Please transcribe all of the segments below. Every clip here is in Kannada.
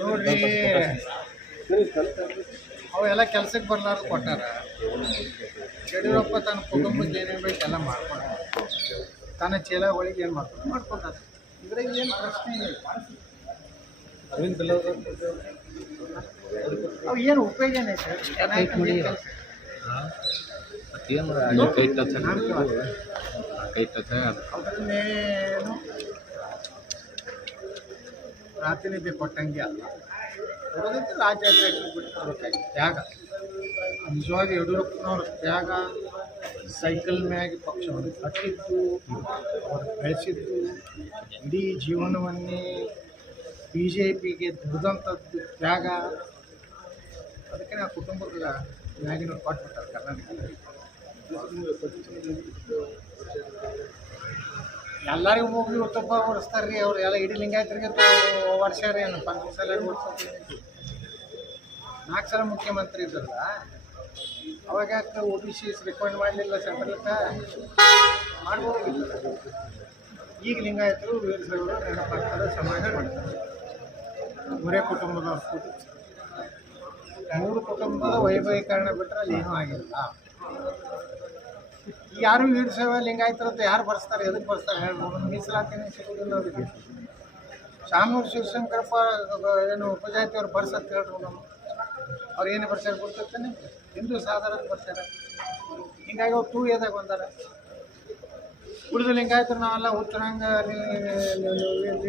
ನೋಡ್ರಿ, ಅವೆಲ್ಲ ಕೆಲ್ಸಕ್ಕೆ ಬರ್ಲಾರ್ದು ಕೊಟ್ಟಾರ. ಯಡಿಯೂರಪ್ಪ ತನ್ನ ಕುಟುಂಬಕ್ಕೆ ಏನೇನು ಬೇಕು ಎಲ್ಲ ಮಾಡ್ಕೊಂಡು ತನ್ನ ಚೀಲಗಳಿಗೆ ಏನು ಮಾಡ್ಕೊತಾರೆ. ಇದ್ರಾಗ ಏನು ಪ್ರಶ್ನೆ ಇಲ್ಲ. ಅವು ಏನು ಉಪಯೋಗ ಏನೈತೆ? ಅದನ್ನೇನು ಪ್ರಾತಿನಿಧ್ಯ ಕೊಟ್ಟಂಗೆ ಅಲ್ಲ. ಕೊಡೋದಕ್ಕೆ ರಾಜ್ಯಾಧ್ಯಕ್ಷರು ಬಿಟ್ಟು ತ್ಯಾಗ. ನಿಜವಾಗಿ ಯಡಿಯೂರಪ್ಪನವ್ರ ತ್ಯಾಗ, ಸೈಕಲ್ ಮ್ಯಾಗೆ ಪಕ್ಷವನ್ನು ಕಟ್ಟಿದ್ದು, ಅವರು ಬೆಳೆಸಿದ್ದು, ಇಡೀ ಜೀವನವನ್ನೇ BJPಗೆ ದುಡಿದಂಥದ್ದು ತ್ಯಾಗ. ಅದಕ್ಕೆ ನಾವು ಕುಟುಂಬದ ಮ್ಯಾಗಿನ ಕೊಟ್ಬಿಟ್ಟಾರೆ ಕರ್ನಾಟಕದಲ್ಲಿ. ಎಲ್ಲರಿಗೂ ಹೋಗಿ ಒತ್ತಪ್ಪ ಓಡಿಸ್ತಾರೆ ರೀ. ಅವ್ರು ಎಲ್ಲ ಇಡೀ ಲಿಂಗಾಯತರಿಗೆ ವರ್ಷ ರೀ ಏನು 5 ಸಲ 2 ವರ್ಷ 4 ಸಲ ಮುಖ್ಯಮಂತ್ರಿ ಇದ್ರಲ್ಲ. ಅವಾಗ ಯಾಕೆ OBC ರಿಕಮೆಂಡ್ ಮಾಡಲಿಲ್ಲ ಸೆಂಟ್ರಲ್ಗೆ? ಮಾಡ್ಬೋದಿಲ್ಲ. ಈಗ ಲಿಂಗಾಯತರು ವೀರಶೈವರು ನೆನಪಾಗ್ತಾರೆ, ಸಮಾಜ ಮಾಡ್ತಾರೆ. ಮೂರೇ ಕುಟುಂಬದವ್ರು ಕೂತು 3 ಕುಟುಂಬದ ವೈಭವೀಕರಣ ಬಿಟ್ಟರೆ ಅಲ್ಲಿ ಏನೂ ಆಗಿಲ್ಲ. ಯಾರು ವೀರಶೈವ ಲಿಂಗಾಯತರ ಅಂತ ಯಾರು ಬರ್ಸ್ತಾರೆ? ಎದಕ್ಕೆ ಬರ್ಸ್ತಾರೆ ಹೇಳ್ಬೋದು? ಮೀಸಲಾತಿನೇ ಸಿಗೋದಿಲ್ಲ ಅವರಿಗೆ. ಶಾಮನೂರು ಶಿವಶಂಕರಪ್ಪ ಏನು ಉಪಜಾತಿಯವ್ರು ಬರ್ಸತ್ತೆ ಹೇಳ್ರು. ಅವ್ರು ಏನು ಬರ್ಸ್ಯಾರ ಗೊತ್ತಾನೆ? ಹಿಂದೂ ಸಾಧಾರಣ ಬರ್ಸ್ಯಾರ. ಹಿಂಗಾಗಿ ಅವ್ರು 2 ಎದಾಗ ಬಂದಾರ. ಉಳಿದು ಲಿಂಗಾಯತರು ನಾವೆಲ್ಲ ಉತ್ತರಾಂಗ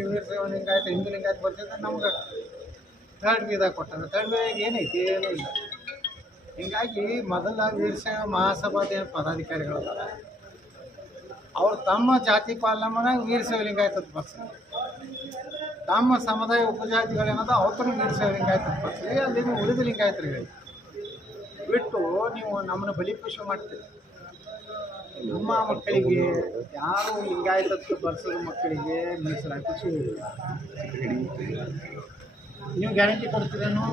ವೀರಶೈವ ಲಿಂಗಾಯತ ಹಿಂದೂ ಲಿಂಗಾಯತ ಬರ್ತಿದ್ರೆ ನಮ್ಗೆ 3rd ಬೀದಾಗ ಕೊಟ್ಟಾರೆ. 3rd ಬೀದಾಗ ಏನೈತಿ? ಏನೂ ಇಲ್ಲ. ಹೀಗಾಗಿ ಮೊದಲ ವೀರಶೈವ ಮಹಾಸಭಾದ ಏನು ಪದಾಧಿಕಾರಿಗಳದಾರ ಅವ್ರು ತಮ್ಮ ಜಾತಿ ಪಾಲನೆ ವೀರಶೈವ ಲಿಂಗಾಯತದ ಬರ್ಸ್ತಾರೆ. ತಮ್ಮ ಸಮುದಾಯ ಉಪಜಾತಿಗಳೇನದ ಅವ್ರ ವೀರಶೈವ ಲಿಂಗಾಯತದ ಬರ್ಸ್ರಿ. ಅಲ್ಲಿ ಉಳಿದ ಲಿಂಗಾಯತರಿಗೆ ಬಿಟ್ಟು ನೀವು ನಮ್ಮನ್ನು ಬಲಿಪಶು ಮಾಡ್ತೀರಿ. ನಮ್ಮ ಮಕ್ಕಳಿಗೆ ಯಾರು ಲಿಂಗಾಯತಕ್ಕೆ ಬರ್ಸೋದು ಮಕ್ಕಳಿಗೆ ಮೀಸಲಾತಿ ಸಿಗುವುದಿಲ್ಲ. ನೀವು ಗ್ಯಾರಂಟಿ ಕೊಡ್ತೀರೇನು?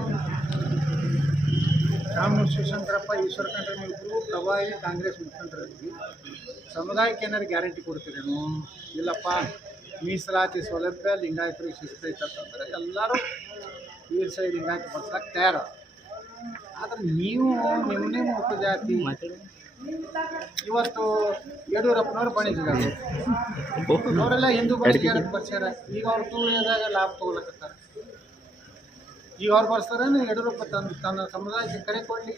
ಶಾಮನೂರು ಶಿವಶಂಕರಪ್ಪ, ಈಶ್ವರ ಖಂಡ್ರೆ ಇಬ್ಬರು ಪ್ರಭಾವಿ ಕಾಂಗ್ರೆಸ್ ಮುಖಂಡರಲ್ಲಿ ಸಮುದಾಯಕ್ಕೆ ಏನಾದ್ರು ಗ್ಯಾರಂಟಿ ಕೊಡ್ತೀರೇನು? ಇಲ್ಲಪ್ಪ, ಮೀಸಲಾತಿ ಸೌಲಭ್ಯ ಲಿಂಗಾಯತರಿಗೆ ಸಿಗ್ತೈತಂತಂದ್ರೆ ಎಲ್ಲರೂ ವೀರಶೈವ ಲಿಂಗಾಯತ ಬರ್ಸಕ್ಕೆ ತಯಾರ. ಆದರೆ ನೀವು ನಿಮ್ಮ ಉಪಜಾತಿ ಇವತ್ತು ಯಡಿಯೂರಪ್ಪನವ್ರು ಬಣಿಜಿಗಳು ಅವರೆಲ್ಲ ಹಿಂದೂ ಬಣಿಜಿಗಾರಕ್ಕೆ ಬರ್ಸ್ಯಾರ. ಈಗ ಅವ್ರು 2 ಎದಾಗ ಲಾಭ ತೊಗೊಳಕತ್ತಾರೆ. ಈಗ ಅವ್ರು ಬರ್ಸ್ತಾರೆ. ಯಡಿಯೂರಪ್ಪ ತನ್ನ ಸಮುದಾಯಕ್ಕೆ ಕರೆ ಕೊಡಲಿ.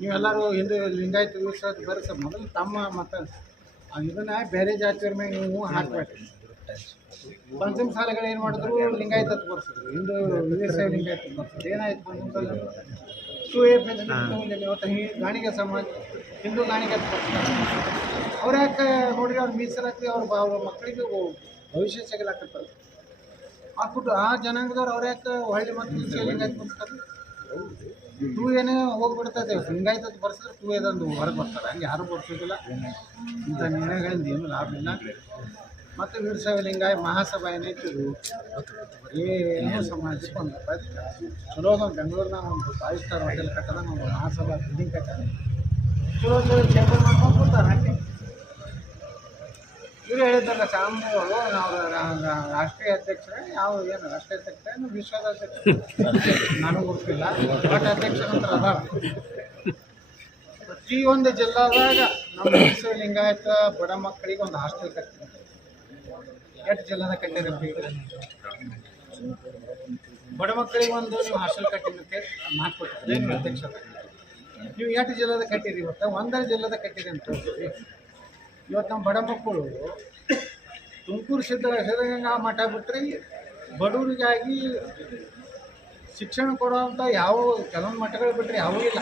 ನೀವೆಲ್ಲರೂ ಹಿಂದೂ ಲಿಂಗಾಯತ ವೀರಶೈವ ಬರ್ಸ. ಮೊದಲು ತಮ್ಮ ಮತ್ತು ಇದನ್ನು ಬೇರೆ ಜಾತಿಯವ್ರ ಮೇಲೆ ನೀವು ಹಾಕಬೇಡ್ರಿ. ಪಂಚಮ ಸಾಲೆಗಳು ಏನು ಮಾಡಿದ್ರು? ಲಿಂಗಾಯತಕ್ಕೆ ಬರ್ಸಿದ್ರು. ಹಿಂದೂ ವೀರಶೈವ ಲಿಂಗಾಯತಕ್ಕೆ ಬರ್ಸಿದ್ರು. ಏನಾಯ್ತು ಪಂಚಮ ಸಾಲ? 2A ಇವತ್ತು ಗಾಣಿಗೆ ಸಮಾಜ ಹಿಂದೂ ಗಾಣಿಗೆ ಬರ್ತಾರೆ. ಅವ್ರು ಯಾಕೆ ನೋಡ್ರಿ, ಅವ್ರು ಮೀಸಲಾತಿ ಅವ್ರ ಮಕ್ಕಳಿಗೆ ಭವಿಷ್ಯ ಸಿಗಲಾಕತ್ತಾರೆ. ಆ ಜನಾಂಗದವ್ರು ಅವ್ರು ಯಾಕೆ ಹೊಳ್ಳಿ ಮತ್ತು ಲಿಂಗಾಯತ ಬರ್ಸ್ತಾರೆ? 2Aನೇ ಹೋಗ್ಬಿಡ್ತದೆ. ಲಿಂಗಾಯತದ ಬರ್ಸಿದ್ರೆ 2Aದಂದು ಹೊರಗೆ ಬರ್ತಾರೆ. ಹಂಗೆ ಯಾರು ಬರ್ಸೋದಿಲ್ಲ. ಇಂಥ ನಿರ್ಣಯಗಳಿಂದ ಏನೂ ಲಾಭ ಇಲ್ಲ. ಮತ್ತು ವೀರಶೈವ ಲಿಂಗಾಯ ಮಹಾಸಭಾ ಏನೈತಿ, ಏನು ಸಮಾಜಕ್ಕೆ ಒಂದು ಚಲೋ ಒಂದು ಬೆಂಗಳೂರಿನಾಗ ಒಂದು 5 ಸ್ಟಾರ್ ಹೋಟೆಲ್ ಕಟ್ಟದ ಒಂದು ಮಹಾಸಭಾ ಬಿಲ್ಡಿಂಗ್ ಕಟ್ಟದ ಚಲೋ ಚೇಂಬರ್ ಮಾಡ್ಕೊಂಡು ಕೊಡ್ತಾರೆ. ಹಾಕಿ ಇವರು ಹೇಳಿದ್ರಲ್ಲ ಶಾಮನೂರು ನಾವು ರಾಷ್ಟ್ರೀಯ ಅಧ್ಯಕ್ಷರೇ, ಏನು ರಾಷ್ಟ್ರೀಯ ಅಧ್ಯಕ್ಷ ವಿಶ್ವದ ಅಧ್ಯಕ್ಷ ನನಗೆ ಗೊತ್ತಿಲ್ಲ. ಬಟ್ ಅಧ್ಯಕ್ಷರಂತರ ಅದಾರ. ಪ್ರತಿಯೊಂದು ಜಿಲ್ಲಾದಾಗ ನಮ್ಮ ವೀರಶೈವ ಲಿಂಗಾಯತ ಬಡ ಮಕ್ಕಳಿಗೆ ಒಂದು ಹಾಸ್ಟೆಲ್ ಕಟ್ತೀವಿ. 8 ಜಿಲ್ಲಾದ ಕಟ್ಟಿರಬೇಕು. ಬಡ ಮಕ್ಕಳಿಗೆ ಒಂದು ನೀವು ಹಾಸ್ಟೆಲ್ ಕಟ್ಟಿರುತ್ತೆ ಮಾಡ್ಕೊಡ್ತೀರಿ ಅಧ್ಯಕ್ಷ. ನೀವು 8 ಜಿಲ್ಲಾದ ಕಟ್ಟಿರಿ. ಇವತ್ತು 1 ಜಿಲ್ಲಾದ ಕಟ್ಟಿರಿ ಅಂತ ಹೇಳ್ತೀವಿ. ಇವತ್ತು ನಮ್ಮ ಬಡ ಮಕ್ಕಳು ತುಮಕೂರು ಸಿದ್ಧಗಂಗಾ ಮಠ ಬಿಟ್ಟರೆ ಬಡವರಿಗಾಗಿ ಶಿಕ್ಷಣ ಕೊಡುವಂಥ ಯಾವ ಕೆಲವೊಂದು ಮಠಗಳು ಬಿಟ್ಟರೆ ಯಾವೂ ಇಲ್ಲ.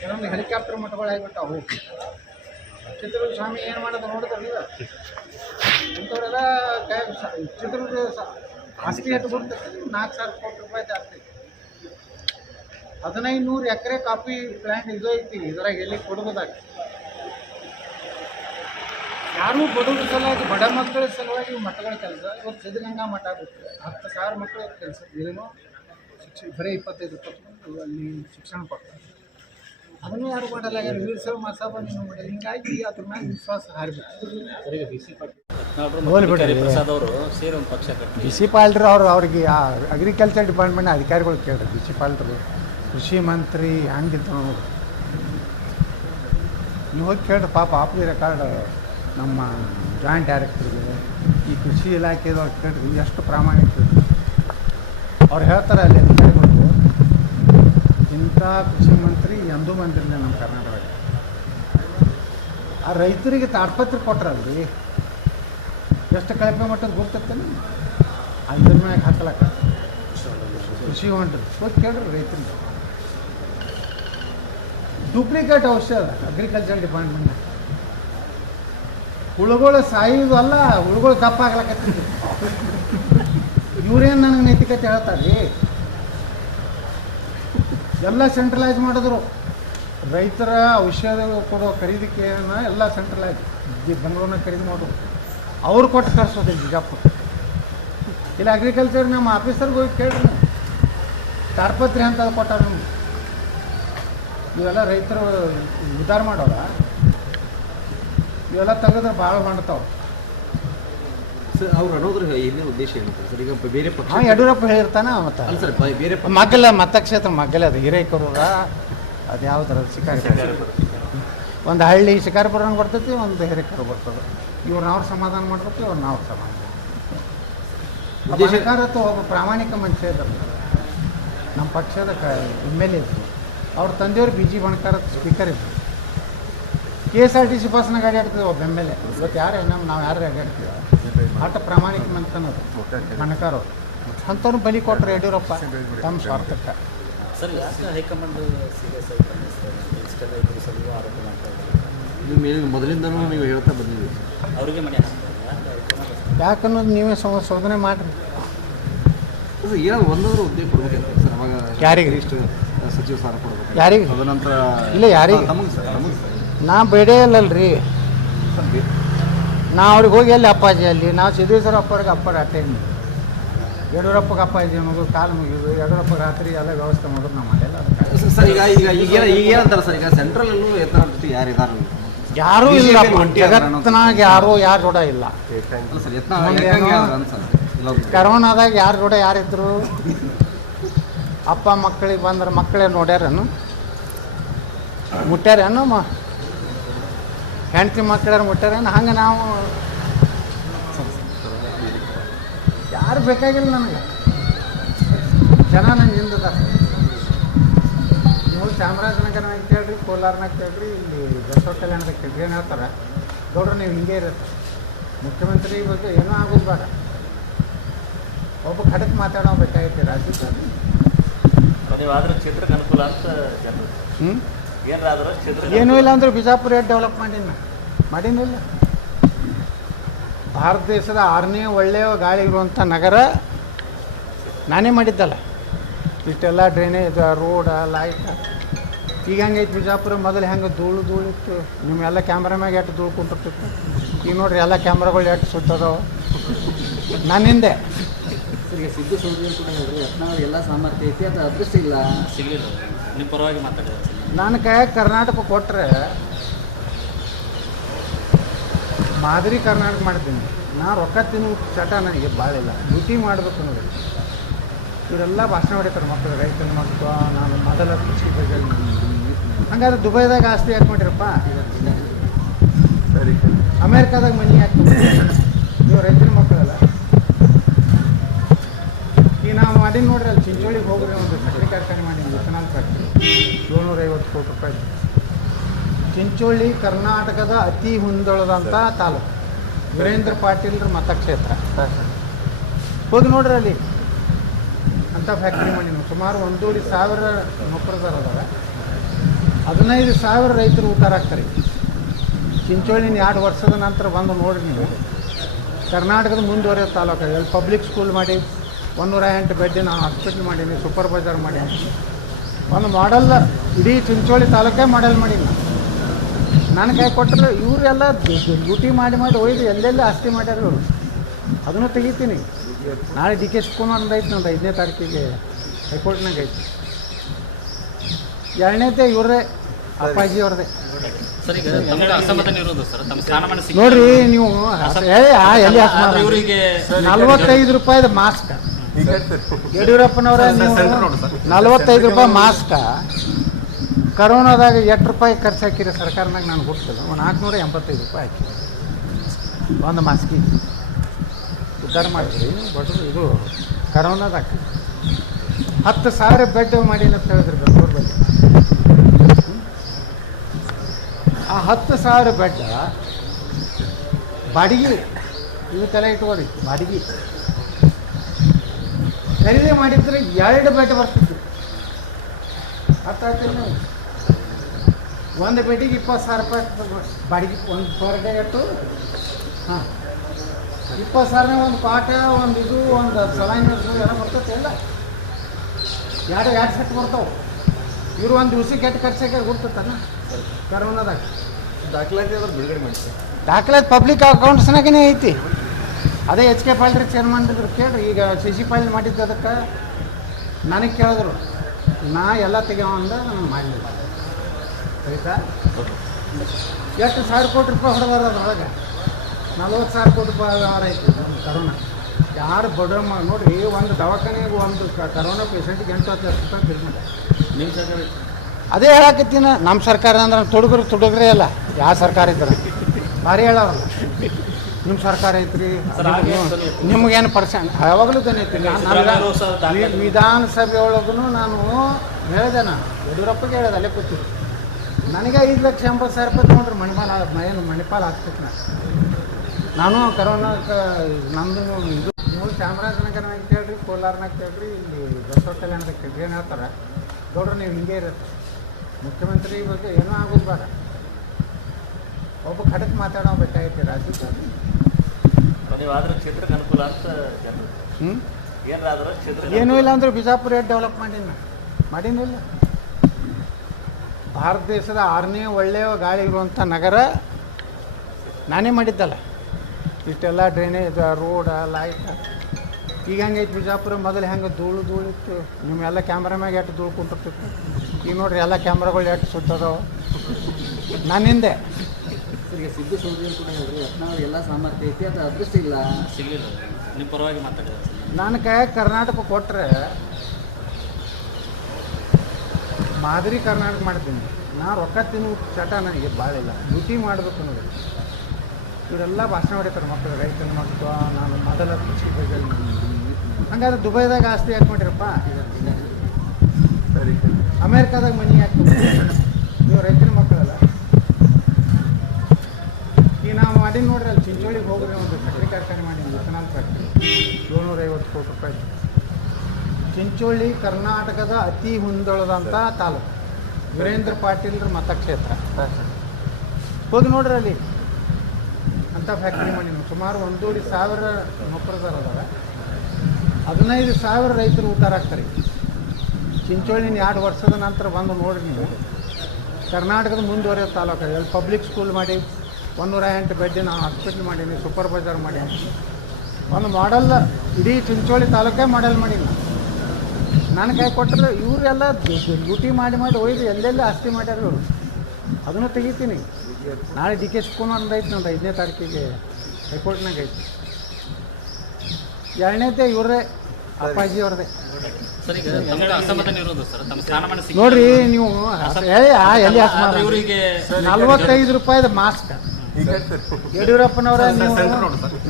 ಕೆಲವೊಂದು ಹೆಲಿಕಾಪ್ಟರ್ ಮಠಗಳಾಗಿಬಿಟ್ಟು ಅವು. ಚಿತ್ರದುರ್ಗ ಸ್ವಾಮಿ ಏನು ಮಾಡೋದು ನೋಡಿದ್ರಲ್ಲ, ಇಂಥವರೆಲ್ಲ ಚಿತ್ರದುರ್ಗ ಆಸ್ತಿ ಎಟ್ಟು ಬಿಡ್ತೈತೆ 4,000 ಕೋಟಿ ರೂಪಾಯಿ ಜಾಸ್ತಿ. 1500 ಎಕರೆ ಕಾಫಿ ಪ್ಲ್ಯಾಂಟ್ ಇದು ಐತಿ. ಇದ್ರಾಗ ಎಲ್ಲಿ ಕೊಡೋದಾಗ ಯಾರೂ ಬಡವ್ರ ಸಲುವಾಗಿ, ಬಡ ಮಕ್ಕಳ ಸಲುವಾಗಿ ಮಠಗಳ ಕೆಲಸ. ಇವತ್ತು ಸಿದ್ಧಗಂಗಾ ಮಠ ಬಿಟ್ಟರೆ 10,000 ಮಕ್ಕಳ ಕೆಲಸ. ಏನೋ ಶಿಕ್ಷಣ ಬರೀ 25-20 ಅಲ್ಲಿ ಶಿಕ್ಷಣ ಕೊಡ್ತಾರೆ. ಅದನ್ನು ಯಾರು ಮಾಡಲ್ಲ, ವೀರ್ ಸರ್ ಮಸಾಬ ನೀವು ಮಾಡಿಲ್ಲ, ಹಿಂಗಾಗಿ ಅದ್ರ ಮ್ಯಾಗ ವಿಶ್ವಾಸ ಹಾರಿಬಿಟ್ಟು ಪ್ರಸಾದ್ ಅವರು ಸೇರಿ ಒಂದು ಪಕ್ಷ ಕಟ್ಟಿ ಬಿ ಸಿ ಪಾಲ್ರಿ ಅವ್ರಿಗೆ ಅಗ್ರಿಕಲ್ಚರ್ ಡಿಪಾರ್ಟ್ಮೆಂಟ್ ಅಧಿಕಾರಿಗಳು ಕೇಳ್ರಿ, ಬಿ ಸಿ ಪಾಲ್ರು ಕೃಷಿ ಮಂತ್ರಿ ಹಂಗಿತ್ತು ನೋಡಿ. ನೀವು ಹೋಗಿ ಕೇಳ್ರಿ, ಪಾಪ ಆಫ್ ದಿ ರೆಕಾರ್ಡ್ ನಮ್ಮ ಜಾಯಿಂಟ್ ಡೈರೆಕ್ಟರ್ಗೆ ಈ ಕೃಷಿ ಇಲಾಖೆದವ್ರು ಕೇಳ್ರಿ ಎಷ್ಟು ಪ್ರಾಮಾಣಿಕ ಅವ್ರು ಹೇಳ್ತಾರೆ ಅಲ್ಲಿ ಅಧಿಕಾರಿಗಳು, ಇಂಥ ಕೃಷಿ ಮಂತ್ರಿ ಎಂದೂ ಬಂದಿರಲಿಲ್ಲ ನಮ್ಮ ಕರ್ನಾಟಕದಾಗ. ಆ ರೈತರಿಗೆ ತಾಡ್ಪತ್ರೆ ಕೊಟ್ರಲ್ರಿ, ಎಷ್ಟು ಕಳಪೆ ಮಟ್ಟದ ಗುರ್ತತ್ತೇನೆ ಅದ್ರ ಮ್ಯಾಗ ಹಾಕಲಕ್ಕ ಕೃಷಿ ಹೊಂಡ್ರಿ ಹೋಗಿ ಕೇಳ್ರಿ ರೈತರಿಗೆ. ಡೂಪ್ಲಿಕೇಟ್ ಔಷಧ ಅಗ್ರಿಕಲ್ಚರ್ ಡಿಪಾರ್ಟ್ಮೆಂಟ್, ಹುಳುಗಳು ಸಾಯೋದು ಅಲ್ಲ, ಹುಳುಗಳು ದಪ್ಪ ಆಗ್ಲಕತ್ತಿದ್ವಿ. ಇವ್ರೇನು ನನಗೆ ನೈತಿಕತೆ ಹೇಳ್ತಾರೆ, ಎಲ್ಲ ಸೆಂಟ್ರಲೈಸ್ ಮಾಡಿದ್ರು. ರೈತರ ಔಷಧ ಕೊಡೋ ಖರೀದಿಕೆಯನ್ನು ಎಲ್ಲ ಸೆಂಟ್ರಲೈಸ್ ಬೆಂಗಳೂರಿನ ಖರೀದಿ ಮಾಡೋದು, ಅವ್ರು ಕೊಟ್ಟು ಕಳಿಸೋದು ಬಿಜಾಪುರ. ಇಲ್ಲ ಅಗ್ರಿಕಲ್ಚರ್ ನಮ್ಮ ಆಫೀಸರ್ಗೆ ಹೋಗಿ ಕೇಳ್ರಿ, ತಾಡ್ಪತ್ರಿ ಅಂತ ಕೊಟ್ಟಾರ ನಮ್ಗೆ. ಇವೆಲ್ಲ ರೈತರು ಉದ್ಧಾರ ಮಾಡೋಲ್ಲ, ಇವೆಲ್ಲ ತೆಗೆದ್ರೆ ಭಾಳ ಮಾಡ್ತಾವೆ. ಸರ್ ಅವ್ರು ಅನ್ನೋದ್ರ ಏನೇ ಉದ್ದೇಶ ಏನು ಸರ್? ಈಗ ಬೇರೆ ಪಕ್ಷ ಯಡಿಯೂರಪ್ಪ ಹೇಳಿರ್ತಾನೆ ಮತ್ತು ಅಲ್ಲ ಸರ್, ಬೇರೆ ಮಗ್ಗಲ ಮತಕ್ಷೇತ್ರ ಮಗ್ಗಲೆ ಅದು ಹಿರೇಕರೂರ ಅದು ಯಾವ್ದಾರ ಶಿಕಾರಿಪುರ, ಒಂದು ಹಳ್ಳಿ ಶಿಕಾರಿಪುರ ಬರ್ತೈತಿ, ಒಂದು ಹಿರೇಕರು ಬರ್ತದೆ. ಇವ್ರನ್ನ ಅವ್ರು ಸಮಾಧಾನ ಮಾಡ್ಬೇಕು, ಇವ್ರನ್ನ ಅವ್ರು ಸಮಾಧಾನ. ಸರ್ಕಾರತ್ತು ಒಬ್ಬ ಪ್ರಾಮಾಣಿಕ ಮನುಷ್ಯ ಇದ್ದಾರೆ, ನಮ್ಮ ಪಕ್ಷದ MLA ಇತ್ತು, ಅವ್ರ ತಂದೆಯವ್ರು BG ಬಣಕಾರ ಸ್ಪೀಕರ್ ಇತ್ತು. KSRTC ಬಸ್ನಾಗ ಅಡ್ಡಾಡ್ತೀವಿ ಒಬ್ಬ MLA. ಇವತ್ತು ಯಾರು ನಾವು ಯಾರು ಅಡ್ಡಾಡ್ತೀವಿ, ಆಟ ಪ್ರಾಮಾಣಿಕ ಮನುಷ್ಯನದು ಬಣಕಾರವ್ರು. ಅಂಥವ್ರು ಬಲಿ ಕೊಟ್ಟರು ಯಡಿಯೂರಪ್ಪ ತಮ್ಮ ಸ್ವಾರ್ಥಕ್ಕೆ. ಸರ್ ಯಾಕೆ ಹೈಕಮಾಂಡ್ ಸೀರಿಯಸ್ ಆಗಿ ಇಷ್ಟೆಲ್ಲ ಇಬ್ಬರು ಸಲ ಆರೋಪ ಮಾಡ್ತಾ ಇದ್ದಾರೆ? ನೀವು ಮೊದಲಿಂದನೂ ನೀವು ಹೇಳ್ತಾ ಬಂದಿದ್ದೀವಿ, ಅವ್ರಿಗೆ ಮನೆ ಯಾಕನ್ನೋದು ನೀವೇ ಶೋಧನೆ ಮಾಡಿರಿ. ಏನೋ ಒಂದಾದ್ರೂ ಹುದ್ದೆ ಕೊಡ್ಬೇಕಂತ ಸರ್, ಅವಾಗ ಯಾರಿಗೆ ಇಷ್ಟು ಸಚಿವ ಸ್ಥಾನ ಕೊಡ್ಬೇಕು, ಯಾರಿಗೆ ತದನಂತರ ಇಲ್ಲ ಯಾರಿಗೆ ನಮಗೆ ಸರ್, ನಮಗೆ ಸರ್ ನಾ ಬೇಡೇ ಇಲ್ಲಲ್ರಿ. ನಾ ಅವ್ರಿಗೆ ಹೋಗಿ ಎಲ್ಲಿ ಅಪ್ಪಾಜಿ ಅಲ್ಲಿ ನಾವು ಸಿದ್ದೇಶ್ವರ ಅಪ್ಪರಿಗೆ ಅಪ್ಪರ ಅಟೆಂಡ್, ಯಡಿಯೂರಪ್ಪಗೆ ಅಪ್ಪಾಜಿ ಅನ್ನೋದು ಕಾಲು ಮುಗಿಯೋದು, ಯಡಿಯೂರಪ್ಪ ರಾತ್ರಿ ಎಲ್ಲ ವ್ಯವಸ್ಥೆ ಮಾಡೋದು ನಾವು ಮಾಡಿಲ್ಲ. ಸರ್ ಈಗ ಏನಂತಾರೆ ಸರ್, ಈಗ ಸೆಂಟ್ರಲ್ಲೂ ಯತ್ನ ಯಾರು ಯಾರೂ ಇಲ್ಲ ಜಗತ್ತಿನಾಗ, ಯಾರು ಜೋಡ ಇಲ್ಲ. ಕರೋನಾದಾಗ ಯಾರ ಜೋಡ ಯಾರಿದ್ರು? ಅಪ್ಪ ಮಕ್ಕಳಿಗೆ ಬಂದ್ರೆ ಮಕ್ಕಳೇ ನೋಡ್ಯಾರೇನು, ಮುಟ್ಟ್ಯಾರೇನು, ಹೆಂಡತಿ ಮಕ್ಕಳ್ಯಾರು ಮುಟ್ಟ್ಯಾರೇನು? ಹಂಗೆ ನಾವು ಯಾರು ಬೇಕಾಗಿಲ್ಲ ನನಗೆ, ಜನ ನಂಗೆ ಹಿಂದದ. ನೀವು ಚಾಮರಾಜನಗರನಾಗ ಕೇಳ್ರಿ, ಕೋಲಾರನಾಗ ಕೇಳ್ರಿ, ಇಲ್ಲಿ ಬಸವ ಕಲ್ಯಾಣದಾಗ ಕೇಳ್ರಿ, ಏನು ಹೇಳ್ತಾರೆ ಗೌಡ್ರು ನೀವು ಹಿಂಗೆ ಇರುತ್ತೆ. ಮುಖ್ಯಮಂತ್ರಿ ಬಗ್ಗೆ ಏನೂ ಆಗೋದು ಬೇಡ, ಒಬ್ಬ ಖಡಕ್ ಮಾತಾಡೋ ಬೇಕಾಗೈತಿ ರಾಜ್ಯದಲ್ಲಿ. ಕ್ಷೇತ್ರಕ್ಕೆ ಅನುಕೂಲ ಅಂತ ಏನೂ ಇಲ್ಲ ಅಂದ್ರೆ ಬಿಜಾಪುರ ಎಷ್ಟು ಡೆವಲಪ್ ಮಾಡೀನಿಲ್ಲ. ಭಾರತ ದೇಶದ 6ನೇ ಒಳ್ಳೆಯ ಗಾಳಿ ಇರುವಂಥ ನಗರ ನಾನೇ ಮಾಡಿದ್ದಲ್ಲ. ಇಷ್ಟೆಲ್ಲ ಡ್ರೈನೇಜ್, ರೋಡ, ಲೈಟ್. ಈಗ ಹೆಂಗೈತಿ ಬಿಜಾಪುರ? ಮೊದಲು ಹೆಂಗೆ ಧೂಳು ಇತ್ತು, ನಿಮ್ಮೆಲ್ಲ ಕ್ಯಾಮ್ರಾ ಎಷ್ಟು ಧೂಳು ಕುಂಟಿರ್ತಿತ್ತು. ಈಗ ನೋಡ್ರಿ ಎಲ್ಲ ಕ್ಯಾಮ್ರಾಗಳು ಎಷ್ಟು ಸುತ್ತದವು ನನ್ನಿಂದೆ. ಈಗ ಸಿದ್ದು ಸೌದಿ ಕೂಡ ಹೇಳಿದ್ರು ಯತ್ನಾಳ್ ಎಲ್ಲ ಸಾಮರ್ಥ್ಯ ಐತಿ, ಅದು ಅದೃಷ್ಟ ಇಲ್ಲ, ಸಿಗಲಿಲ್ಲ. ನಿಮ್ಮ ಪರವಾಗಿ ಮಾತಾಡಿದ್ರು. ನನ್ನ ಕೈಯಾಗ ಕರ್ನಾಟಕ ಕೊಟ್ಟರೆ ಮಾದರಿ ಕರ್ನಾಟಕ ಮಾಡ್ತೀನಿ. ನಾ ರೊಕ್ಕ ತಿನ್ನೋ ಚಟ ನನಗೆ ಭಾಳಿಲ್ಲ, ಡ್ಯೂಟಿ ಮಾಡಬೇಕು ನೋಡಿ. ಇವರೆಲ್ಲ ಭಾಷಣ ಹೊಡಿತಾರೆ ಮಕ್ಕಳು, ರೈತರ ಮಕ್ಕಳು, ನಾನು ಮೊದಲ ಕೃಷಿ ಬಗ್ಗೆ. ಹಂಗಾದ್ರೆ ದುಬೈದಾಗ ಆಸ್ತಿ ಯಾಕೆ ಮಾಡಿರಪ್ಪ? ಸರಿ, ಅಮೇರಿಕಾದಾಗ ಮನೆ ಯಾಕೆ? ನೀವು ರೈತರ ಮಕ್ಕಳಲ್ಲ. ಈಗ ನಾವು ಮಾಡೀನಿ ನೋಡ್ರಿ, ಅಲ್ಲಿ ಚಿಂಚೋಳಿಗೆ ಹೋಗ್ರಿ, ಒಂದು ಸಕ್ಕರೆ ಕಾರ್ಖಾನೆ ಮಾಡೀನಿ, ಇಥನಾಲ್ ಫ್ಯಾಕ್ಟ್ರಿ, 750 ಕೋಟಿ ರೂಪಾಯಿ. ಚಿಂಚೋಳಿ ಕರ್ನಾಟಕದ ಅತಿ ಹೊಂದೊಳದಂಥ ತಾಲೂಕು, ವೀರೇಂದ್ರ ಪಾಟೀಲ್ರ ಮತಕ್ಷೇತ್ರ. ಹೋಗಿ ನೋಡ್ರಿ ಅಲ್ಲಿ ಅಂಥ ಫ್ಯಾಕ್ಟ್ರಿ ಮಾಡೀನಿ. ಸುಮಾರು 1,500 ನೌಕರದಾರ, 15,000 ರೈತರು ಉದ್ಧಾರ ಆಗ್ತಾರೆ. ಚಿಂಚೋಳಿನ 2 ವರ್ಷದ ನಂತರ ಬಂದು ನೋಡ್ರಿ ನೀವು, ಕರ್ನಾಟಕದ ಮುಂದುವರೆದ ತಾಲೂಕು. ಅಲ್ಲಿ ಪಬ್ಲಿಕ್ ಸ್ಕೂಲ್ ಮಾಡಿ, 108 ಬೆಡ್ಡಿನ ಹಾಸ್ಪಿಟ್ಲ್ ಮಾಡೀನಿ, ಸೂಪರ್ ಬಜಾರ್ ಮಾಡೀನಿ. ಒಂದು ಮಾಡೆಲ್ ಇಡೀ ಚಿಂಚೋಳಿ ತಾಲೂಕೇ ಮಾಡೆಲ್ ಮಾಡೀನಿ. ನನ್ನ ಕೈ ಕೊಟ್ಟರೆ ಇವರೆಲ್ಲ ಡ್ಯೂಟಿ ಮಾಡಿ ಒಯ್ದು ಎಲ್ಲೆಲ್ಲ ಆಸ್ತಿ ಮಾಡ್ಯಾರ ಇವರು. ಅದನ್ನು ತೆಗಿತೀನಿ. ನಾಳೆ DK ಶಿವಕುಮಾರ್ ಐತಿ ನಂದು 5ನೇ ತಾರೀಕಿಗೆ ಹೈಕೋರ್ಟ್ನಾಗ ಐತಿ. 2ನೇದೇ ಇವರೇ ಅಪ್ಪಾಜಿ ಅವ್ರದ್ದೇ. ಸರ್ ಈಗ ತಮಗೆ ಅಸಮಾಧಾನ ಇರೋದು ಸರ್ ತಮ್ಮ ಸ್ಥಾನಮಾನ ಸಿಕ್ಕ ನೋಡ್ರಿ ನೀವು ಎಲ್ಲಿ ಆದ್ರೆ ಇವರಿಗೆ 45 ರೂಪಾಯಿದ ಮಾಸ್ಕ್ ಯಡಿಯೂರಪ್ಪನವರ 45 ರೂಪಾಯಿ ಮಾಸ್ಕ ಕರೋನಾದಾಗ ಎಷ್ಟು ರೂಪಾಯಿ ಖರ್ಚು ಹಾಕಿರಿ ಸರ್ಕಾರನಾಗ ನಾನು ಗೊತ್ತಿಲ್ಲ. ಒಂದು 485 ರೂಪಾಯಿ ಹಾಕಿ ಒಂದು ಮಾಸ್ಕಿಗೆ ಉದ್ಧಾರ ಮಾಡಿದ್ರಿ ಬಡ್ರು. ಇದು ಕರೋನಾದಾಗ 10,000 ಬೆಡ್ ಮಾಡಿ ಅಂತ ಹೇಳಿದ್ರು ಬೆಂಗಳೂರು ಬಗ್ಗೆ. ಆ 10,000 ಬೆಡ್ ಬಾಡಿಗೆ ಇದು ತಲೆ ಇಟ್ಕೋರಿ. ಬಾಡಿಗೆ ಖರೀದಿ ಮಾಡಿದ್ರೆ 2 ಬೆಡ್ ಬರ್ತಿತ್ತು. ಅರ್ಥ ಆಗ್ತಿಲ್ಲ ನೀವು? ಒಂದು ಬೆಡ್ಡಿಗೆ 20,000 ರೂಪಾಯಿ ಬಾಡಿಗೆ. ಒಂದು ಪರ್ ಡೇ ಇಟ್ಟು ಹಾಂ 20,000 ಒಂದು ಪಾಠ ಒಂದು ಇದು ಒಂದು ಸಲೈನ್ ಎಲ್ಲ ಬರ್ತೈತೆ. ಎಲ್ಲ ಎರಡು ಸೆಟ್ ಬರ್ತಾವೆ. ಇವರು ಒಂದು ದಿವ್ಸಕ್ಕೆ ಎಷ್ಟು ಖರ್ಚಾಗ ಗುರ್ತೈತಲ್ಲ ಕರೋನಾದಾಗ. ದಾಖಲಾತಿ ಅದ್ರ ಬಿಡುಗಡೆ ಮಾಡಿ ದಾಖಲಾತಿ ಪಬ್ಲಿಕ್ ಅಕೌಂಟ್ಸ್ನಾಗೇ ಐತಿ. ಅದೇ ಎಚ್ ಕೆ ಪಾಲ್ರಿ ಚೇರ್ಮನ್ ಇದ್ರು ಕೇಳ್ರಿ. ಈಗ CC ಪಾಲ್ ಮಾಡಿದ್ದು ಅದಕ್ಕೆ ನನಗೆ ಕೇಳಿದ್ರು, ನಾ ಎಲ್ಲ ತೆಗೆಯೋ ಅಂದ ನಾನು ಮಾಡಲಿಲ್ಲ. ಆಯ್ತಾ? ಎಷ್ಟು 1,000 ಕೋಟಿ ರೂಪಾಯಿ ಹೊಡೆದಾರ ಅದ್ರೊಳಗೆ. 40,000 ಕೋಟಿ ರೂಪಾಯಿ ವ್ಯವಹಾರ ಐತಿ ಕರೋನಾ. ಯಾರು ಬಡ ನೋಡ್ರಿ, ಒಂದು ದವಾಖಾನೆಗೆ ಒಂದು ಕರೋನಾ ಪೇಷಂಟ್ಗೆ 8-10 ಲಕ್ಷ ರೂಪಾಯಿ ಬಿಲ್ ಮಾಡಿ. ನಿಮ್ಮ ಸರ್ಕಾರ ಅದೇ ಹೇಳಕತ್ತೀನಿ. ನಮ್ಮ ಸರ್ಕಾರ ಅಂದ್ರೆ ತುಡುಗ್ರೆ ಅಲ್ಲ. ಯಾವ ಸರ್ಕಾರ ಇದ್ರೆ ಭಾರಿ ಹೇಳವಲ್ಲ. ನಿಮ್ಮ ಸರ್ಕಾರ ಐತ್ರಿ, ನಿಮ್ಗೇನು ಪರ್ಸೆಂಟ್ ಯಾವಾಗಲೂ ದನಿ ಐತಿ. ವಿಧಾನಸಭೆ ಒಳಗೂ ನಾನು ಹೇಳಿದೆ. ನಾನು ಯಡಿಯೂರಪ್ಪಗೆ ಹೇಳಿದೆ, ಅಲ್ಲೇ ಕೂತಿದ್ದೆ. ನನಗೆ 5,80,000 ರೂಪಾಯಿ ತೊಗೊಂಡ್ರೆ ಮಣಿಪಾಲ್ ಹಾಕ್ಬೇಕು. ನಾನು ಕರೋನಾಕ್ಕೆ ನಂದು ಇದು ನೀವು ಚಾಮರಾಜನಗರನಾಗ ಕೇಳ್ರಿ, ಕೋಲಾರನಾಗ ಕೇಳ್ರಿ, ಇಲ್ಲಿ ಬಸವ ಕಲ್ಯಾಣದಾಗ ಕೇಳ್ರಿ. ಏನು ಹೇಳ್ತಾರೆ ಗೌಡ್ರು, ನೀವು ಹಿಂಗೆ ಇರುತ್ತೆ. ಮುಖ್ಯಮಂತ್ರಿ ಬಗ್ಗೆ ಏನೂ ಆಗೋದು ಬೇಡ. ಒಬ್ಬ ಖಡಕ್ ಮಾತಾಡೋ ಬೇಕಾಗೈತಿ ರಾಜ್ಯದಲ್ಲಿ. ನೀವು ಆದ್ರೆ ಕ್ಷೇತ್ರಕ್ಕೆ ಅನುಕೂಲ ಅಂತ ಏನಾದ್ರೂ ಕ್ಷೇತ್ರ ಏನೂ ಇಲ್ಲ ಅಂದ್ರೆ ಬಿಜಾಪುರ ಎಷ್ಟು ಡೆವಲಪ್ ಮಾಡೀನಿಲ್ಲ. ಭಾರತ ದೇಶದ 6ನೇ ಒಳ್ಳೆಯ ಗಾಳಿ ಇರುವಂಥ ನಗರ ನಾನೇ ಮಾಡಿದ್ದಲ್ಲ. ಇಷ್ಟೆಲ್ಲ ಡ್ರೈನೇಜ್, ರೋಡ, ಲೈಟ್. ಈಗ ಹೆಂಗೈತಿ ಬಿಜಾಪುರ? ಮೊದಲು ಹೆಂಗೆ ಧೂಳಿತ್ತು. ನಿಮ್ಮೆಲ್ಲ ಕ್ಯಾಮ್ರಾ ಎಷ್ಟು ಧೂಳು ಕುಂಟಿರ್ತಿತ್ತು. ಈಗ ನೋಡ್ರಿ ಎಲ್ಲ ಕ್ಯಾಮ್ರಾಗಳು ಎಷ್ಟು ಸುತ್ತದವು. ನನ್ನಿಂದೆ ಈಗ ಸಿದ್ದು ಸೌದಿ ಕೂಡ ಹೇಳಿದ್ರು, ಯತ್ನಾಳ್ ಎಲ್ಲ ಸಾಮರ್ಥ್ಯ ಐತಿ, ಅದು ಅದೃಷ್ಟ ಇಲ್ಲ, ಸಿಗಲಿಲ್ಲ. ನಿಮ್ಮ ಪರವಾಗಿ ಮಾತಾಡಿದ್ರೆ ನನ್ನ ಕೈಯಾಗ ಕರ್ನಾಟಕ ಕೊಟ್ಟರೆ ಮಾದರಿ ಕರ್ನಾಟಕ ಮಾಡ್ತೀನಿ. ನಾ ರೊಕ್ಕ ತಿನ್ನು ಚಟ ನನಗೆ ಭಾಳ ಇಲ್ಲ. ಡ್ಯೂಟಿ ಮಾಡಬೇಕು ನೋಡಿ. ಇವರೆಲ್ಲ ಭಾಷಣ ಹೊಡಿತಾರೆ ಮಕ್ಕಳು, ರೈತನ ಮಕ್ಕಳು. ನಾನು ಮೊದಲ ಕೃಷಿ ಬಗ್ಗೆ ಹಂಗಾದ್ರೆ ದುಬೈದಾಗ ಆಸ್ತಿ ಯಾಕೆ ಮಾಡಿರಪ್ಪ? ಸರಿ. ಅಮೇರಿಕಾದಾಗ ಮನಿ ಯಾಕೆ? ನೀವು ರೈತನ ಮಕ್ಕಳಲ್ಲ. ಈಗ ನಾವು ಮಾಡೀನಿ ನೋಡ್ರಿ, ಅಲ್ಲಿ ಚಿಂಚೋಳಿಗೆ ಹೋಗ್ರಿ, ಒಂದು ಸಕ್ಕರೆ ಕಾರ್ಖಾನೆ ಮಾಡೀನಿ, ಇಥನಾಲ್ ಫ್ಯಾಕ್ಟ್ರಿ. 750 ಕೋಟಿ ರೂಪಾಯಿ. ಚಿಂಚೋಳಿ ಕರ್ನಾಟಕದ ಅತಿ ಹಿಂದುಳಿದಂಥ ತಾಲೂಕು. ವೀರೇಂದ್ರ ಪಾಟೀಲ್ರ ಮತಕ್ಷೇತ್ರ. ಹೋಗಿ ನೋಡ್ರಿ ಅಲ್ಲಿ ಅಂಥ ಫ್ಯಾಕ್ಟ್ರಿ ಮಾಡೀನಿ. ಸುಮಾರು 1,1,000 ನೌಕರದಾರ ಅದಾರ. 15,000 ರೈತರು ಉದ್ಧಾರ ಆಗ್ತಾರೆ. ಚಿಂಚೋಳಿನ 2 ವರ್ಷದ ನಂತರ ಬಂದು ನೋಡ್ರಿ ನೀವು. ಕರ್ನಾಟಕದ ಮುಂದುವರೆದ ತಾಲೂಕು. ಅಲ್ಲಿ ಪಬ್ಲಿಕ್ ಸ್ಕೂಲ್ ಮಾಡಿ, 108 ಬೆಡ್ಡಿನ ಹಾಸ್ಪಿಟ್ಲ್ ಮಾಡೀನಿ, ಸೂಪರ್ ಬಜಾರ್ ಮಾಡೀನಿ. ಒಂದು ಮಾಡೆಲ್ ಇಡೀ ಚಿಂಚೋಳಿ ತಾಲೂಕೇ ಮಾಡೆಲ್ ಮಾಡೀನಿ. ನನ್ನ ಕೈ ಕೊಟ್ಟರೆ ಇವರೆಲ್ಲ ಡ್ಯೂಟಿ ಮಾಡಿ ಒಯ್ದು ಎಲ್ಲೆಲ್ಲ ಆಸ್ತಿ ಮಾಡ್ಯಾರ ಇವರು. ಅದನ್ನು ತೆಗಿತೀನಿ. ನಾಳೆ DK ಶಿವಕುಮಾರ್ ಐತಿ ನಂದು 5ನೇ ತಾರೀಕಿಗೆ ಹೈಕೋರ್ಟ್ನಾಗ ಐತಿ. 2ನೇದೇ ಇವ್ರದೇ, ಅಪ್ಪಾಜಿ ಅವ್ರದೇ. ನೋಡ್ರಿ ನೀವು ಎಲ್ಲಿ 45 ರೂಪಾಯಿದ ಮಾಸ್ಕ್ ಯಡಿಯೂರಪ್ಪನವರ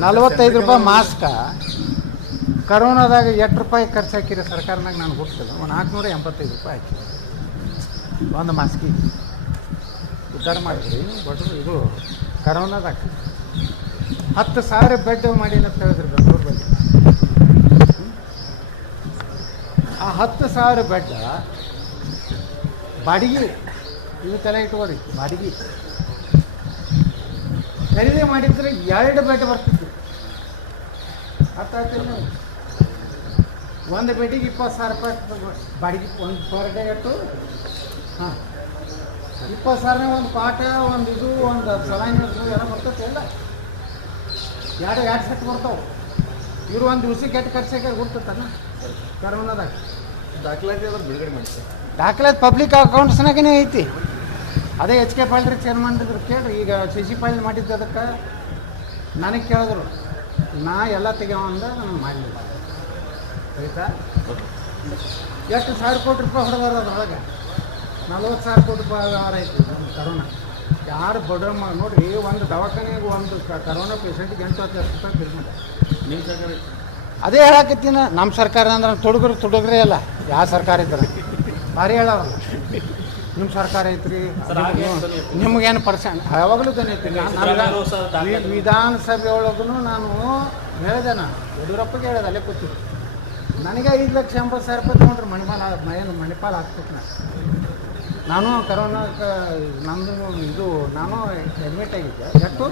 45 ರೂಪಾಯಿ ಮಾಸ್ಕ ಕರೋನಾದಾಗ ಎಷ್ಟು ರೂಪಾಯಿ ಖರ್ಚು ಹಾಕಿರಿ ಸರ್ಕಾರನಾಗ ನಾನು ಗೊತ್ತಿಲ್ಲ. ಒಂದು 485 ರೂಪಾಯಿ ಹಾಕಿ ಒಂದು ಮಾಸ್ಕಿಗೆ ಉದ್ಧಾರ ಮಾಡಿದ್ರಿ ಬಡ್ರು. ಇದು ಕರೋನಾದಾಗ 10,000 ಬೆಡ್ ಮಾಡಿ ಅಂತ ಹೇಳಿದ್ರು ಬೆಂಗಳೂರು ಬಗ್ಗೆ. ಆ 10,000 ಬೆಡ್ ಬಾಡಿಗೆ ಇದು ತಲೆ ಇಟ್ಕೋರಿ. ಬಾಡಿಗೆ ಖರೀದಿ ಮಾಡಿದ್ರೆ 2 ಬೆಡ್ ಬರ್ತಿತ್ತು. ಅರ್ಥ ಆಗ್ತಿಲ್ಲ ನೀವು? ಒಂದು ಬೆಡ್ಡಿಗೆ 20,000 ರೂಪಾಯಿ ಬಾಡಿಗೆ. ಒಂದು ಪರ್ ಡೇ ಇಟ್ಟು ಹಾಂ 20,000 ಒಂದು ಪಾಠ ಒಂದು ಇದು ಒಂದು ಸಲೈನ್ ಎಲ್ಲ ಬರ್ತೈತೆ. ಎಲ್ಲ ಎರಡು ಸೆಟ್ ಬರ್ತಾವೆ. ಇವರು ಒಂದು ದಿವ್ಸಕ್ಕೆ ಎಷ್ಟು ಖರ್ಚಾಗ ಗುರ್ತೈತಲ್ಲ ಕರೋನಾದಾಗ. ದಾಖಲಾತಿ ಅದ್ರ ಬಿಡುಗಡೆ ಮಾಡಿ ದಾಖಲಾತಿ ಪಬ್ಲಿಕ್ ಅಕೌಂಟ್ಸ್ನಾಗೇ ಐತಿ. ಅದೇ ಎಚ್ ಕೆ ಪಾಲ್ರಿ ಚೇರ್ಮನ್ ಇದ್ರು ಕೇಳ್ರಿ. ಈಗ ಶಶಿ ಪಾಲ್ ಮಾಡಿದ್ದು ಅದಕ್ಕೆ ನನಗೆ ಕೇಳಿದ್ರು, ನಾ ಎಲ್ಲ ತೆಗೆವ ಅಂದ ನನಗೆ ಮಾಡಲಿಲ್ಲ. ಆಯಿತಾ? ಎಷ್ಟು ₹1,000 ಕೋಟಿ ಹೊಡೆದಾರ ಅದ್ರೊಳಗೆ. 40,000 ಕೋಟಿ ರೂಪಾಯಿ ವ್ಯವಹಾರ ಐತಿ ನಮ್ಮ ಕರೋನಾ. ಯಾರು ಬಡ ನೋಡಿರಿ, ಒಂದು ದವಾಖಾನೆಗೆ ಒಂದು ಕರೋನಾ ಪೇಷಂಟ್ಗೆ 8 ಲಕ್ಷ ರೂಪಾಯಿ ಬಿಲ್ ಮಾಡಿ. ನಿಮ್ಮ ಸರ್ಕಾರ ಅದೇ ಹೇಳಕತ್ತೀನಿ, ನಮ್ಮ ಸರ್ಕಾರ ಅಂದ್ರೆ ತುಡುಗ್ರೆ ಅಲ್ಲ. ಯಾವ ಸರ್ಕಾರ ಇದ್ರೆ ಭಾರಿ ಹೇಳವ, ನಿಮ್ಮ ಸರ್ಕಾರ ಐತ್ರಿ, ನಿಮಗೇನು ಪರ್ಸೆಂಟ್ ಯಾವಾಗಲೂ ಐತಿ. ವಿಧಾನಸಭೆ ಒಳಗೂ ನಾನು ಹೇಳಿದೆ, ನಾನು ಯಡಿಯೂರಪ್ಪಗೆ ಹೇಳಿದೆ, ಅಲ್ಲೇ ಕೂತಿದ್ದೆ. ನನಗೆ 5,80,000 ರೂಪಾಯಿ ತೊಗೊಂಡ್ರೆ ಮಣಿಪಾಲ್ ಹಾಕ್ಬೇಕು. ನಾನು ಕರೋನಾಕ್ಕೆ ನಂದು ನಾನು ಅಡ್ಮಿಟ್ ಆಗಿದ್ದೆ. ಎಷ್ಟು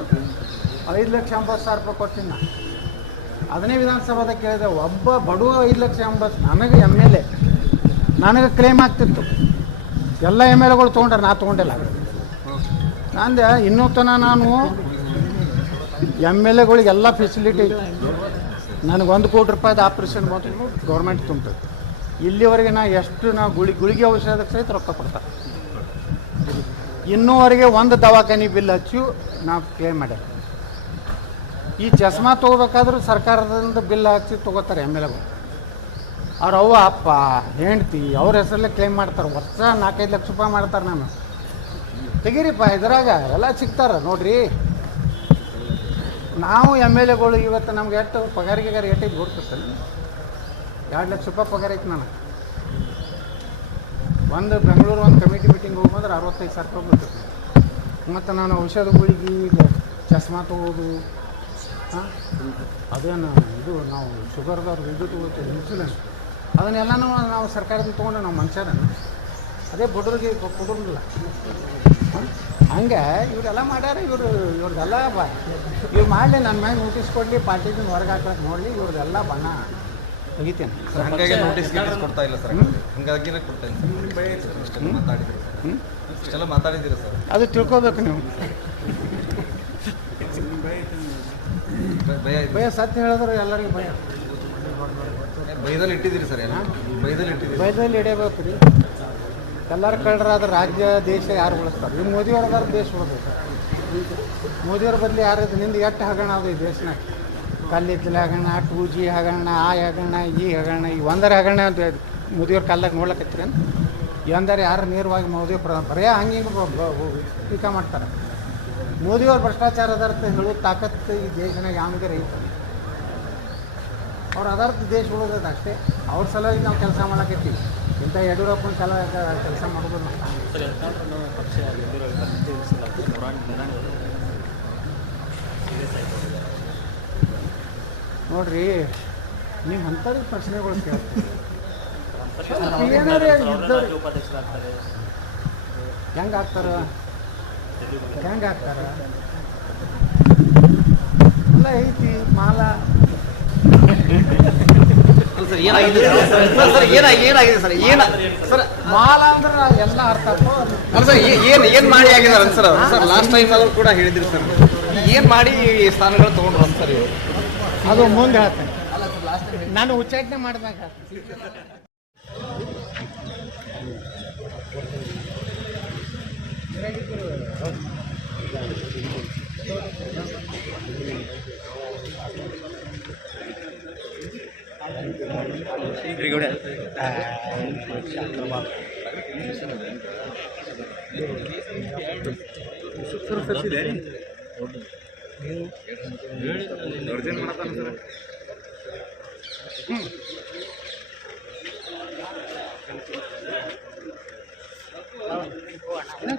5,80,000 ರೂಪಾಯಿ ಕೊಡ್ತೀನಿ ನಾನು. ಅದನ್ನೇ ವಿಧಾನಸಭಾದಾಗ ಕೇಳಿದೆ, ಒಬ್ಬ ಬಡವ 5,80,000 ನನಗೆ MLA ನನಗೆ ಕ್ಲೇಮ್ ಆಗ್ತಿತ್ತು. ಎಲ್ಲ MLAಗಳು ತೊಗೊಂಡ್ರೆ ನಾ ತೊಗೊಂಡಿಲ್ಲ. ನಂದೆ ಇನ್ನೂ ತನಕ ನಾನು MLAಗಳಿಗೆಲ್ಲ ಫೆಸಿಲಿಟಿ ಐತಿ. ನನಗೆ ₹1 ಕೋಟಿ ಆಪ್ರೇಷನ್ ಮಾತ್ರ ಗೌರ್ಮೆಂಟ್ ತುಂಬ್ತದೆ. ಇಲ್ಲಿವರೆಗೆ ನಾವು ಗುಳಿಗೆ ಔಷಧಕ್ಕೆ ಸಹಿತ ರೊಕ್ಕ ಕೊಡ್ತಾರೆ. ಇನ್ನೂವರೆಗೆ ಒಂದು ದವಾಖಾನೆ ಬಿಲ್ ಹಚ್ಚಿ ನಾವು ಕ್ಲೇಮ್ ಮಾಡ್ಯಾರ. ಈ ಚಸ್ಮಾ ತೊಗೋಬೇಕಾದ್ರೂ ಸರ್ಕಾರದಿಂದ ಬಿಲ್ ಹಚ್ಚಿ ತೊಗೋತಾರೆ MLAಗಳು. ಅವ್ರ ಅವ್ವ ಅಪ್ಪ ಹೆಂಡ್ತಿ ಅವ್ರ ಹೆಸರಲ್ಲೇ ಕ್ಲೇಮ್ ಮಾಡ್ತಾರೆ. ವರ್ಷ 4-5 ಲಕ್ಷ ರೂಪಾಯಿ ಮಾಡ್ತಾರೆ. ನಾನು ತೆಗೀರಿಪ್ಪ, ಇದ್ರಾಗ ಎಲ್ಲ ಸಿಗ್ತಾರೆ ನೋಡ್ರಿ. ನಾವು MLAಗಳು ಇವತ್ತು ನಮ್ಗೆ ಎಷ್ಟು ಪಗಾರಿಗೆ ಏಟೈದು ಕೊಡ್ತಿರ್ತಾನೆ. 2 ಲಕ್ಷ ರೂಪಾಯಿ ಪಗಾರ ಐತೆ ನನಗೆ. ಒಂದು ಬೆಂಗಳೂರು ಒಂದು ಕಮಿಟಿ ಮೀಟಿಂಗ್ ಹೋಗ್ಬಂದ್ರೆ 65,000 ರೂಪಾಯಿ ಬರ್ತದೆ. ಮತ್ತು ನಾನು ಔಷಧಗಳಿಗೆ ಚಸ್ಮಾ ತೊಗೋದು, ಅದೇನು ಇದು ನಾವು ಶುಗರ್ದವ್ರು ಇದು ತೊಗೋತೀವಿ, ಇನ್ಸುಲಿನ್, ಅದನ್ನೆಲ್ಲನೂ ನಾವು ಸರ್ಕಾರದಿಂದ ತೊಗೊಂಡು ನಾವು ಮನುಷ್ಯರ ಅದೇ ಬಡವ್ರಿಗೆ ಕೊಡೋದಿಲ್ಲ. ಹಂಗೆ ಇವರೆಲ್ಲ ಮಾಡ್ಯಾರ. ಇವ್ರದ್ದೆಲ್ಲ ಇವ್ರು ಮಾಡಲಿ, ನನ್ನ ಮ್ಯಾಗ ನೋಟಿಸ್ ಕೊಡಲಿ, ಪಾರ್ಟಿದಿಂದ ಹೊರಗೆ ಹಾಕೋಕೆ ನೋಡಲಿ, ಇವ್ರದ್ದೆಲ್ಲ ಬಣ್ಣ ತೆಗಿತೇನೆ. ಹಾಗಾಗಿ ನೋಟಿಸ್ ಕೊಡ್ತಾ ಇಲ್ಲ ಸರ್, ಹಂಗಾಗಿನೇ ಕೊಡ್ತಾ ಇಲ್ಲ ಸರ್. ನಿಮ್ಮ ಭಯ ಐತೆ ಇಷ್ಟೆಲ್ಲ ಮಾತಾಡಿದ್ದೀರಿ ಸರ್, ಇಷ್ಟೆಲ್ಲ ಮಾತಾಡಿದ್ದೀರಿ ಸರ್, ಅದು ತಿಳ್ಕೊಬೇಕು ನೀವು. ಭಯ ಸತ್ಯ ಹೇಳಿದ್ರೆ ಎಲ್ಲರಿಗೂ ಭಯ. ಭಯದಲ್ಲಿ ಇಟ್ಟಿದ್ದೀರಿ ಸರ್, ಎಲ್ಲ ಭಯದಲ್ಲಿ ಹಿಡಿಯಬೇಕು ರೀ. ಎಲ್ಲರೂ ಕಳ್ಳರಾದ್ರೆ ರಾಜ್ಯ ದೇಶ ಯಾರು ಉಳಿಸ್ತಾರೆ? ಈ ಮೋದಿಯವ್ರದಾದ್ರೆ ದೇಶ ಉಳಿಬೇಕು. ಮೋದಿಯವ್ರ ಬದಲು ಯಾರು ನಿಂದು ಎಷ್ಟು ಹಗರಣ ಅದು ಈ ದೇಶನಾಗ? ಕಲ್ಲಿದ್ದಲು ಹಗರಣ, 2G ಹಗರಣ, ಆ ಹಗರಣ, ಈ ಹಗರಣ, ಈ ಒಂದರ ಹಗರಣ ಅಂತ ಮೋದಿಯವ್ರ ಕಾಲದಾಗ ನೋಡ್ಲಕತ್ತೀರಿ ಅಂತ. ಈ ಒಂದರೆ ಯಾರು ನೇರವಾಗಿ ಮೋದಿ ಬರೇ ಹಂಗೆ ಟೀಕಾ ಮಾಡ್ತಾರೆ. ಮೋದಿಯವ್ರ ಭ್ರಷ್ಟಾಚಾರದಾರ್ಥ ಹೇಳೋ ತಾಕತ್ತು ಈ ದೇಶನಾಗ ಯಾವಾಗ ರೈತರು ಅವ್ರು ಅದಾರ್ಥ ದೇಶ ಉಳಿದದ ಅಷ್ಟೇ. ಅವ್ರ ಸಲುವಾಗಿ ನಾವು ಕೆಲಸ ಮಾಡಕತ್ತೀವಿ. ಇಂಥ ಯಡಿಯೂರಪ್ಪನ ಕೆಲಸ ಮಾಡೋದು ನೋಡ್ರಿ. ನೀವು ಅಂಥವ್ರಿಗೆ ಪ್ರಶ್ನೆಗಳು ಕೇಳ್ತೀವಿ. ಹೆಂಗೆ ಆಗ್ತಾರ ಎಲ್ಲ ಐತಿ ಮಾಲ. ಸರ್ ಏನಾಗಿದೆ ಸರ್, ಏನಾಗಿದೆ ಸರ್, ಸರ್ ಮಾಲ ಅಂದ್ರೆ ಎಲ್ಲ ಅರ್ಥ ಅಲ್ಲ ಸರ್, ಏನು ಮಾಡಿ ಆಗಿದ್ದಾರೆ ಸರ್? ಸರ್ ಲಾಸ್ಟ್ ಟೈಮ್ ಆದರೂ ಕೂಡ ಹೇಳಿದ್ರಿ ಸರ್, ಏನು ಮಾಡಿ ಸ್ಥಾನಗಳು ತೊಗೊಂಡ್ರು ಸರ್ ಇವರು? ಅದು ಮುಂದೆ ಹೇಳ್ತೇನೆ. ನಾನು ಉಚ್ಚಾಟನೆ ಮಾಡಿದಾಗ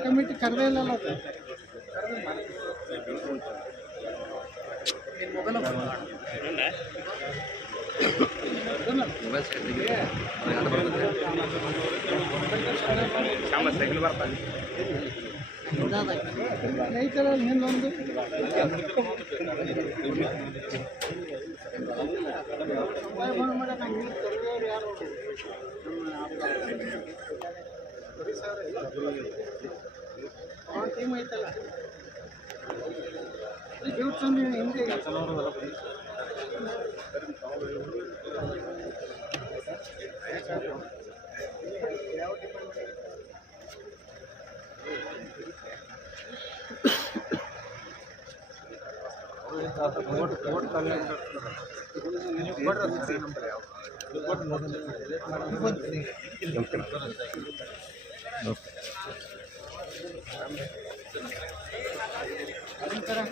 ಕಮಿಟಿ ಕರೆದೇ ಇಲ್ಲಲ್ಲ ಅದು. ರೈತರಲ್ಲಿ ಹಿಂದೊಂದು ಟೀಮ್ ಐತಲ್ಲ ಹಿಂದೆ ಯಾವ ನಮಸ್ಕಾರ.